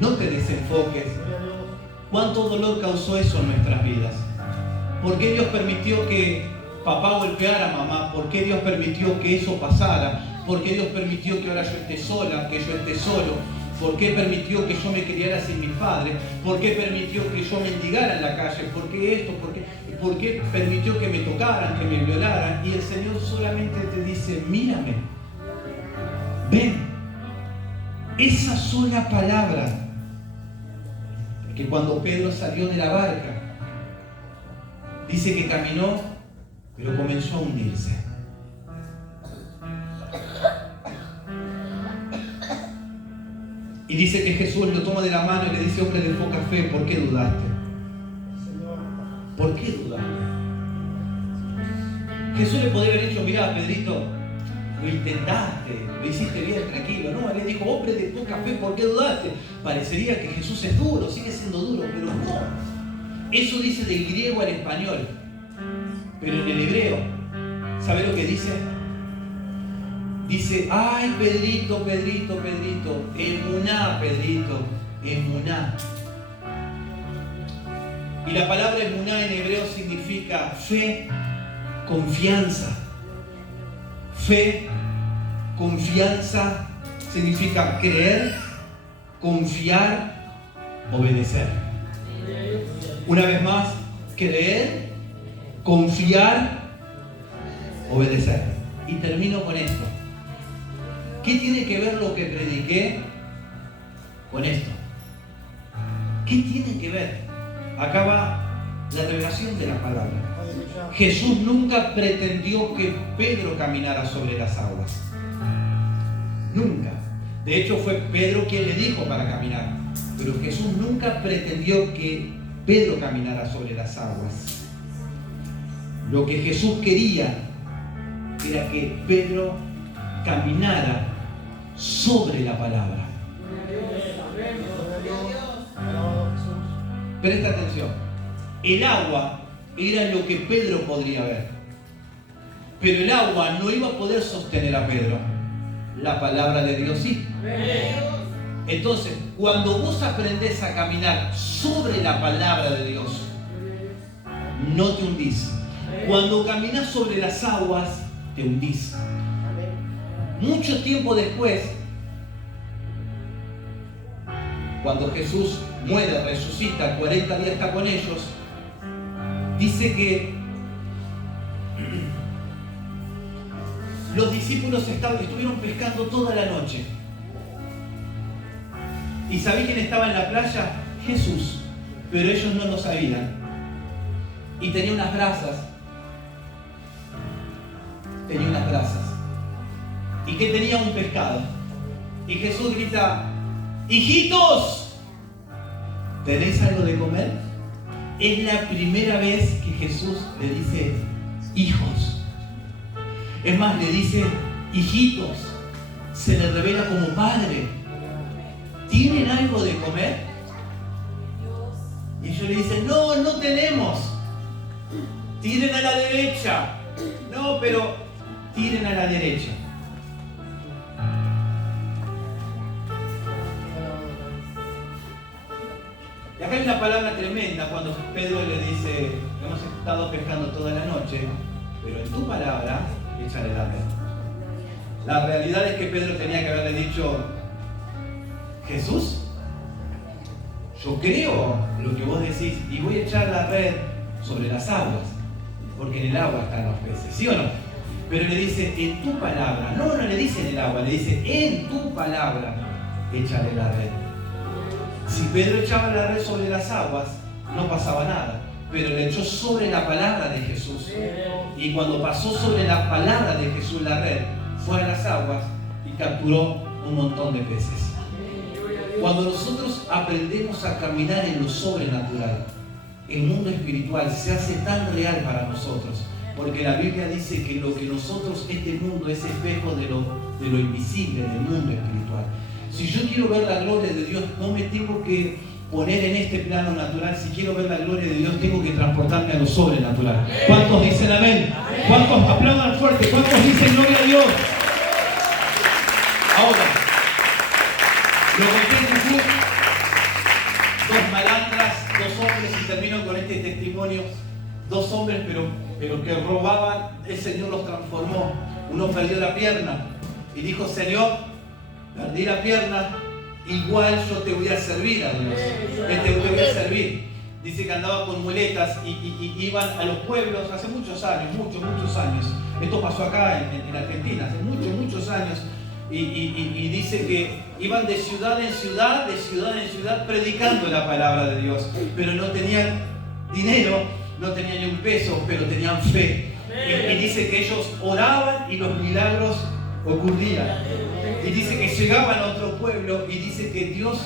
No te desenfoques. ¿Cuánto dolor causó eso en nuestras vidas? ¿Por qué Dios permitió que papá golpeara a mamá? ¿Por qué Dios permitió que eso pasara? ¿Por qué Dios permitió que ahora yo esté sola, que yo esté solo? ¿Por qué permitió que yo me criara sin mis padres? ¿Por qué permitió que yo mendigara en la calle? ¿Por qué esto? ¿Por qué permitió que me tocaran, que me violaran? Y el Señor solamente te dice, mírame, ven. Esa sola palabra, que cuando Pedro salió de la barca, dice que caminó, pero comenzó a hundirse. Y dice que Jesús lo toma de la mano y le dice, hombre de poca fe, ¿por qué dudaste? ¿Por qué dudaste? Jesús le podría haber dicho, mirá, Pedrito, lo intentaste, lo hiciste bien, tranquilo. No, él le dijo, hombre de poca fe, ¿por qué dudaste? Parecería que Jesús es duro, sigue siendo duro, pero no. Eso dice del griego al español. Pero en el hebreo, ¿sabe lo que dice? Dice, ay, Pedrito, Pedrito, Pedrito, emuná, Pedrito, emuná. Y la palabra emuná en hebreo significa fe, confianza. Fe, confianza, significa creer, confiar, obedecer. Una vez más, creer, confiar, obedecer. Y termino con esto. ¿Qué tiene que ver lo que prediqué con esto? ¿Qué tiene que ver? Acá va la revelación de la palabra. Jesús nunca pretendió que Pedro caminara sobre las aguas. Nunca. De hecho, fue Pedro quien le dijo para caminar. Pero Jesús nunca pretendió que Pedro caminara sobre las aguas. Lo que Jesús quería era que Pedro caminara sobre la palabra. Presta atención. El agua era lo que Pedro podría ver. Pero el agua no iba a poder sostener a Pedro. La palabra de Dios sí. Entonces, cuando vos aprendés a caminar sobre la palabra de Dios, no te hundís. Cuando caminás sobre las aguas, te hundís. Mucho tiempo después, cuando Jesús muere, resucita, 40 días está con ellos, dice que los discípulos estuvieron pescando toda la noche. ¿Y sabéis quién estaba en la playa? Jesús. Pero ellos no lo sabían. Y tenía unas brasas. Y que tenía un pescado. Y Jesús grita: ¡hijitos! ¿Tenéis algo de comer? Es la primera vez que Jesús le dice hijos. Es más, le dice hijitos. Se le revela como padre. ¿Tienen algo de comer? Y ellos le dicen: no, no tenemos. Tiren a la derecha. No, pero tiren a la derecha. Y acá hay una palabra tremenda cuando Pedro le dice: hemos estado pescando toda la noche, pero en tu palabra échale la red. La realidad es que Pedro tenía que haberle dicho: Jesús, yo creo lo que vos decís y voy a echar la red sobre las aguas, porque en el agua están los peces, ¿sí o no? Pero le dice: en tu palabra. No le dice en el agua, le dice: en tu palabra échale la red. Si Pedro echaba la red sobre las aguas, no pasaba nada, pero le echó sobre la palabra de Jesús. Y cuando pasó sobre la palabra de Jesús la red, fue a las aguas y capturó un montón de peces. Cuando nosotros aprendemos a caminar en lo sobrenatural, el mundo espiritual se hace tan real para nosotros, porque la Biblia dice que lo que nosotros, este mundo es espejo de lo invisible del mundo espiritual. Si yo quiero ver la gloria de Dios, no me tengo que poner en este plano natural. Si quiero ver la gloria de Dios, tengo que transportarme a lo sobrenatural. ¿Cuántos dicen amén? ¿Cuántos aplaudan fuerte? ¿Cuántos dicen gloria a Dios? Ahora, lo que Jesús, dos malandras, dos hombres, y termino con este testimonio, dos hombres pero que robaban, el Señor los transformó. Uno perdió la pierna y dijo: Señor, perdí la pierna, igual yo te voy a servir a Dios. Te voy a servir. Dice que andaba con muletas y iban a los pueblos hace muchos años, muchos años. Esto pasó acá en Argentina, hace muchos años. Y dice que iban de ciudad en ciudad, predicando la palabra de Dios. Pero no tenían dinero, no tenían ni un peso, pero tenían fe. Y dice que ellos oraban y los milagros ocurrían. Y dice que llegaban a otro pueblo y dice que Dios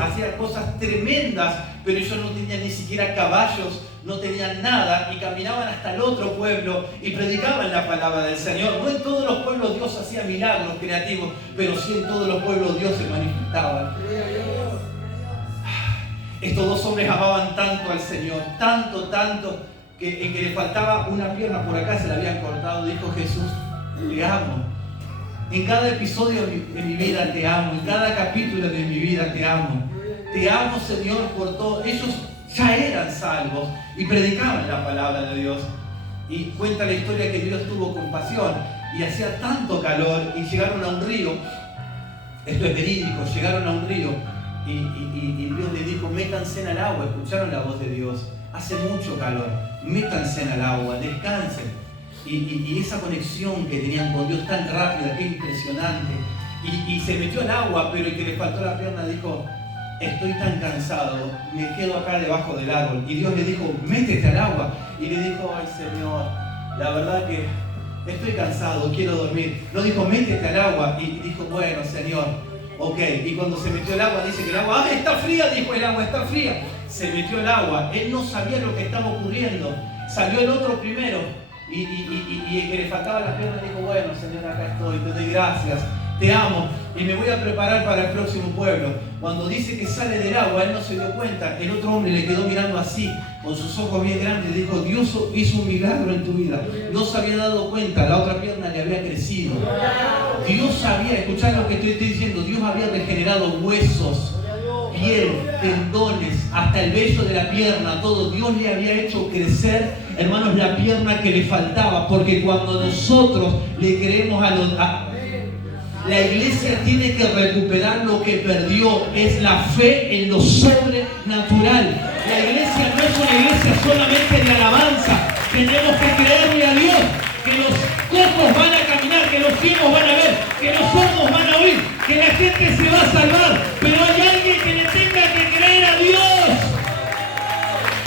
hacía cosas tremendas, pero ellos no tenían ni siquiera caballos, no tenían nada, y caminaban hasta el otro pueblo y predicaban la palabra del Señor. No en todos los pueblos Dios hacía milagros creativos, pero sí en todos los pueblos Dios se manifestaba. Estos dos hombres amaban tanto al Señor, tanto, que le faltaba una pierna por acá, se la habían cortado. Dijo Jesús: te amo. En cada episodio de mi vida te amo, en cada capítulo de mi vida te amo. Te amo, Señor, por todo. Ellos ya eran salvos y predicaban la palabra de Dios. Y cuenta la historia que Dios tuvo compasión y hacía tanto calor y llegaron a un río. Esto es verídico, llegaron a un río y Dios les dijo: métanse en el agua. Escucharon la voz de Dios: hace mucho calor, métanse en el agua, descansen. Y esa conexión que tenían con Dios tan rápida, qué impresionante. Y se metió al agua, pero el que le faltó la pierna dijo: estoy tan cansado, me quedo acá debajo del árbol. Y Dios le dijo: métete al agua. Y le dijo: ay, Señor, la verdad que estoy cansado, quiero dormir. No dijo: métete al agua. Y dijo: bueno, Señor, ok. Y cuando se metió al agua, dice que el agua: ¡ah, está fría! Dijo: el agua está fría. Se metió al agua. Él no sabía lo que estaba ocurriendo. Salió el otro primero. Y el que le faltaba la pierna dijo: bueno, Señor, acá estoy, te doy gracias, te amo y me voy a preparar para el próximo pueblo. Cuando dice que sale del agua, él no se dio cuenta. El otro hombre le quedó mirando así, con sus ojos bien grandes, y dijo: Dios hizo un milagro en tu vida. No se había dado cuenta, la otra pierna le había crecido. Dios había, escuchad lo que estoy diciendo, Dios había regenerado huesos, piel, tendones, hasta el vello de la pierna, todo. Dios le había hecho crecer, hermanos, la pierna que le faltaba, porque cuando nosotros le creemos La iglesia tiene que recuperar lo que perdió, es la fe en lo sobrenatural. La iglesia no es una iglesia solamente de alabanza. Tenemos que creerle a Dios que los cojos van a caminar, que los ciegos van a ver, que los sordos van a oír, que la gente se va a salvar. Pero hay alguien que le tenga que creer a Dios.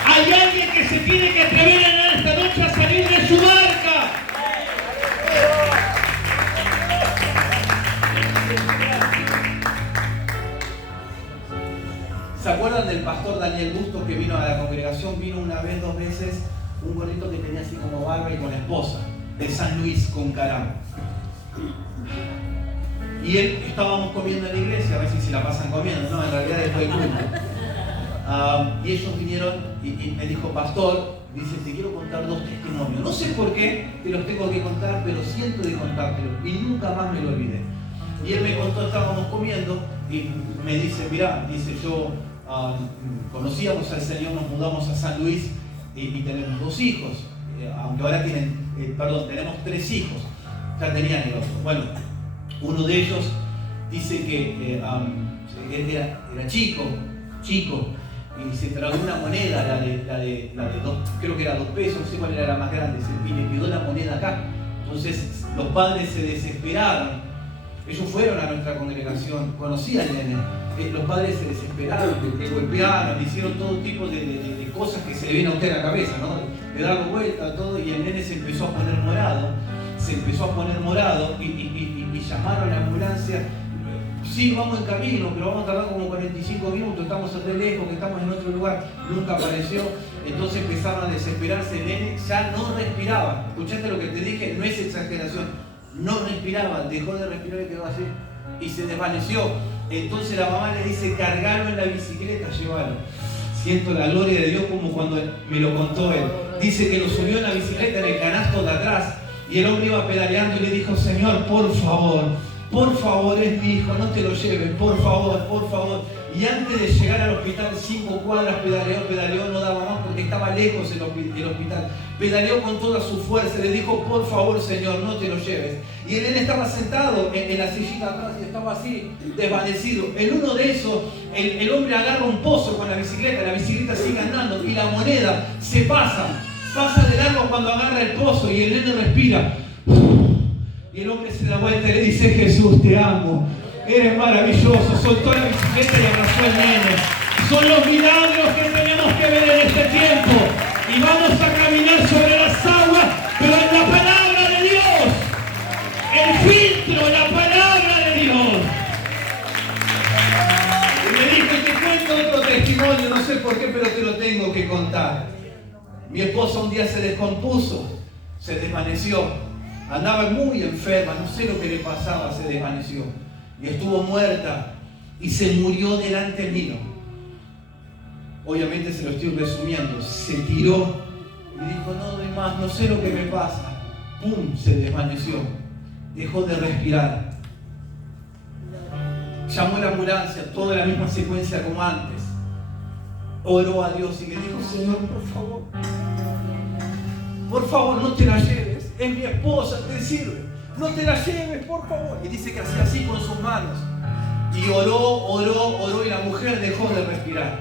Hay alguien que se tiene que atrever en esta noche a salir de su barca. ¿Se acuerdan del pastor Daniel Bustos que vino a la congregación? Vino una vez, 2 veces, un gordito que tenía así como barba y con esposa, de San Luis, con Caramba. Y él, estábamos comiendo en la iglesia, a ver si se la pasan comiendo, no, en realidad después del culto. Y ellos vinieron y me dijo, pastor, dice, te quiero contar 2 testimonios. No sé por qué te los tengo que contar, pero siento de contártelo. Y nunca más me lo olvidé. Y él me contó, estábamos comiendo, y me dice, mirá, dice, yo conocíamos al Señor, nos mudamos a San Luis y tenemos 2 hijos. Aunque ahora tenemos 3 hijos. Ya tenían el otro. Bueno, uno de ellos dice que era chico, y se tragó una moneda, la de 2, creo que era 2 pesos, no sé cuál era la más grande, y le quedó la moneda acá. Entonces los padres se desesperaron. Ellos fueron a nuestra congregación, conocían al nene. Los padres se desesperaron, le golpearon, le hicieron todo tipo de cosas que se le vienen a usted a la cabeza, ¿no? Le daban vuelta, todo, y el nene se empezó a poner morado, y llamaron a la ambulancia. Sí, vamos en camino, pero vamos a tardar como 45 minutos, estamos re lejos, que estamos en otro lugar, nunca apareció. Entonces empezaron a desesperarse, el nene ya no respiraba. ¿Escuchaste lo que te dije? No es exageración, no respiraba, dejó de respirar y quedó así, y se desvaneció. Entonces la mamá le dice, cargalo en la bicicleta, llévalo. Siento la gloria de Dios como cuando me lo contó él. Dice que lo subió en la bicicleta en el canasto de atrás, y el hombre iba pedaleando y le dijo, Señor, por favor, es mi hijo, no te lo lleves, por favor. Y antes de llegar al hospital, 5 cuadras pedaleó, no daba más porque estaba lejos el hospital. Pedaleó con toda su fuerza, le dijo, por favor, Señor, no te lo lleves. Y él estaba sentado en la sillita atrás y estaba así, desvanecido. En uno de esos, el hombre agarra un pozo con la bicicleta sigue andando y la moneda se pasa de largo cuando agarra el pozo y el nene respira. Y el hombre se da vuelta y le dice, Jesús, te amo, eres maravilloso. Soltó la bicicleta y abrazó al nene. Son los milagros que tenemos que ver en este tiempo. Y vamos a caminar sobre las aguas, pero en la palabra de Dios. El filtro, la palabra de Dios. Y me dijo, y te cuento otro testimonio, no sé por qué, pero te lo tengo que contar. Mi esposa un día se descompuso, se desvaneció. Andaba muy enferma, no sé lo que le pasaba, se desvaneció. Y estuvo muerta y se murió delante mío. Obviamente se lo estoy resumiendo. Se tiró y dijo, no doy más, no sé lo que me pasa. ¡Pum! Se desvaneció. Dejó de respirar. Llamó a la ambulancia, toda la misma secuencia como antes. Oró a Dios y le dijo, Señor, por favor, no te la lleves. Es mi esposa, te sirve. No te la lleves, por favor. Y dice que hacía así con sus manos. Y oró y la mujer dejó de respirar.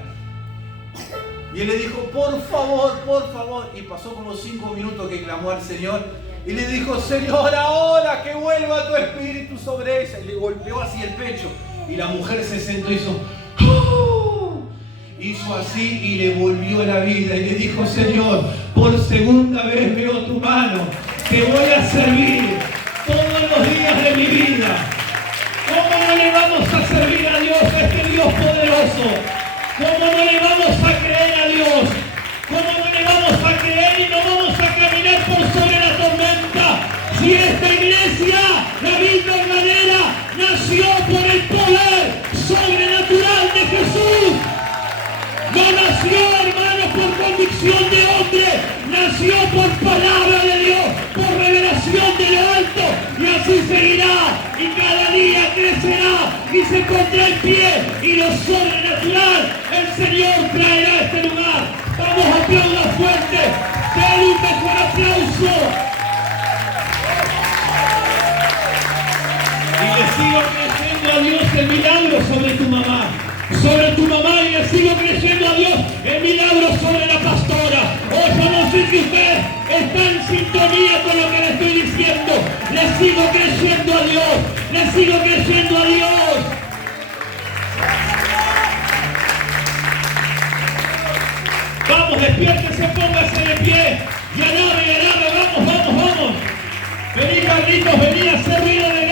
Y él le dijo, por favor. Y pasó como 5 minutos que clamó al Señor. Y le dijo, Señor, ahora que vuelva tu espíritu sobre ella. Y le golpeó así el pecho. Y la mujer se sentó y hizo, ¡oh! Hizo así y le volvió la vida. Y le dijo, Señor, por segunda vez veo tu mano. Te voy a servir todos los días de mi vida. ¿Cómo no le vamos a servir a Dios, a este Dios poderoso? ¿Cómo no le vamos a creer a Dios? ¿Cómo no le vamos a creer y no vamos a caminar por sobre la tormenta? Si esta iglesia, la Vilma Hermanera, nació por el poder sobrenatural de Jesús. No nació, hermanos, por convicción de hombre, nació por palabra de Dios, por revelación de lo alto, y así seguirá, y cada día crecerá, y se pondrá en pie, y lo sobrenatural el Señor traerá a este lugar. Vamos a aplaudir fuerte, denle un mejor aplauso. Le sigo creyendo a Dios el milagro sobre tu mamá. Sobre tu mamá, y le sigo creyendo a Dios el milagro sobre la pastora. Yo no sé si usted está en sintonía con lo que le estoy diciendo. Le sigo creyendo a Dios. Le sigo creyendo a Dios. Vamos, despiértese, póngase de pie. Y alabe, vamos. Vení, Carlitos, vení a hacer ruido de